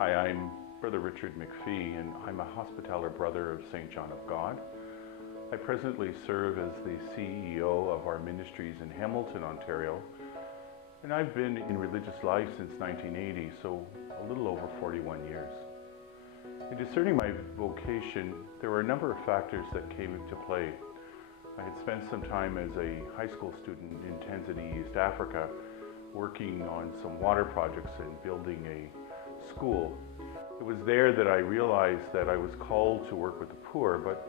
Hi, I'm Brother Richard MacPhee, and I'm a Hospitaller Brother of St. John of God. I presently serve as the CEO of our ministries in Hamilton, Ontario, and I've been in religious life since 1980, so a little over 41 years. In discerning my vocation, there were a number of factors that came into play. I had spent some time as a high school student in Tanzania, East Africa, working on some water projects and building a school. It was there that I realized that I was called to work with the poor, but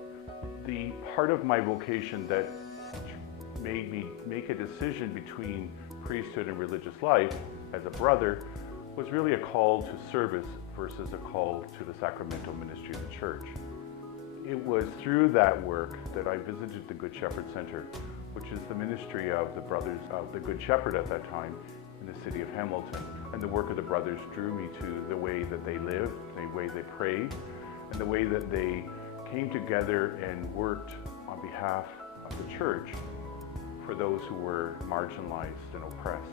the part of my vocation that made me make a decision between priesthood and religious life as a brother was really a call to service versus a call to the sacramental ministry of the church. It was through that work that I visited the Good Shepherd Center, which is the ministry of the Brothers of the Good Shepherd at that time in the city of Hamilton. And the work of the brothers drew me to the way that they lived, the way they prayed, and the way that they came together and worked on behalf of the church for those who were marginalized and oppressed.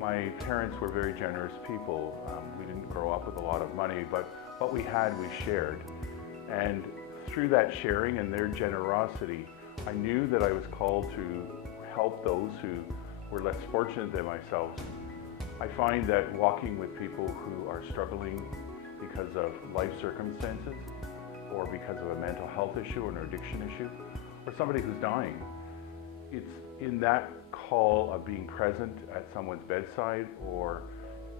My parents were very generous people. We didn't grow up with a lot of money, but what we had, we shared. And through that sharing and their generosity, I knew that I was called to help those who were less fortunate than myself. I find that walking with people who are struggling because of life circumstances, or because of a mental health issue or an addiction issue, or somebody who's dying, it's in that call of being present at someone's bedside or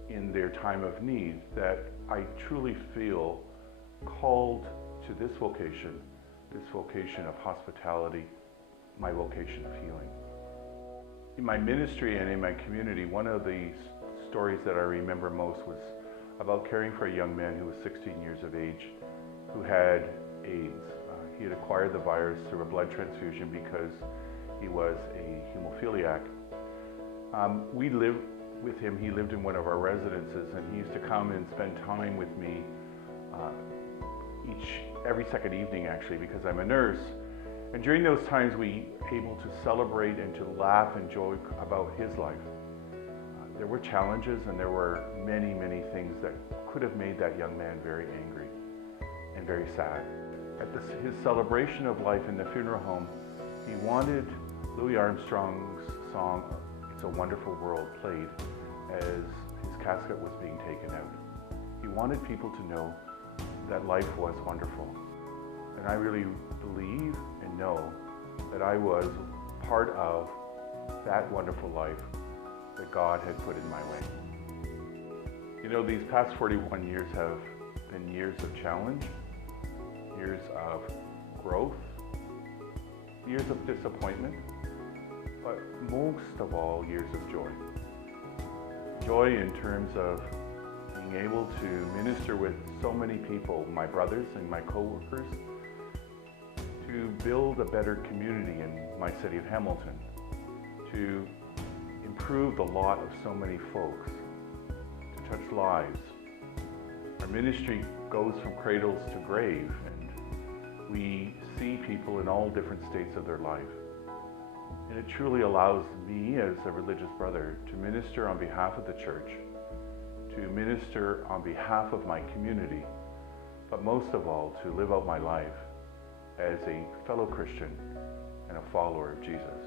in their time of need that I truly feel called to this vocation of hospitality, my vocation of healing. In my ministry and in my community, one of the stories that I remember most was about caring for a young man who was 16 years of age who had AIDS. He had acquired the virus through a blood transfusion because he was a hemophiliac. We lived with him. He lived in one of our residences, and he used to come and spend time with me every second evening, actually, because I'm a nurse. And during those times, we were able to celebrate and to laugh and joke about his life. There were challenges, and there were many, many things that could have made that young man very angry and very sad. At his celebration of life in the funeral home, he wanted Louis Armstrong's song, "It's a Wonderful World," played as his casket was being taken out. He wanted people to know that life was wonderful. And I really believe and know that I was part of that wonderful life that God had put in my way. You know, these past 41 years have been years of challenge, years of growth, years of disappointment, but most of all, years of joy. Joy in terms of being able to minister with so many people, my brothers and my co-workers, to build a better community in my city of Hamilton, to improve the lot of so many folks, to touch lives. Our ministry goes from cradles to grave, and we see people in all different states of their life. And it truly allows me as a religious brother to minister on behalf of the church, to minister on behalf of my community, but most of all, to live out my life as a fellow Christian and a follower of Jesus.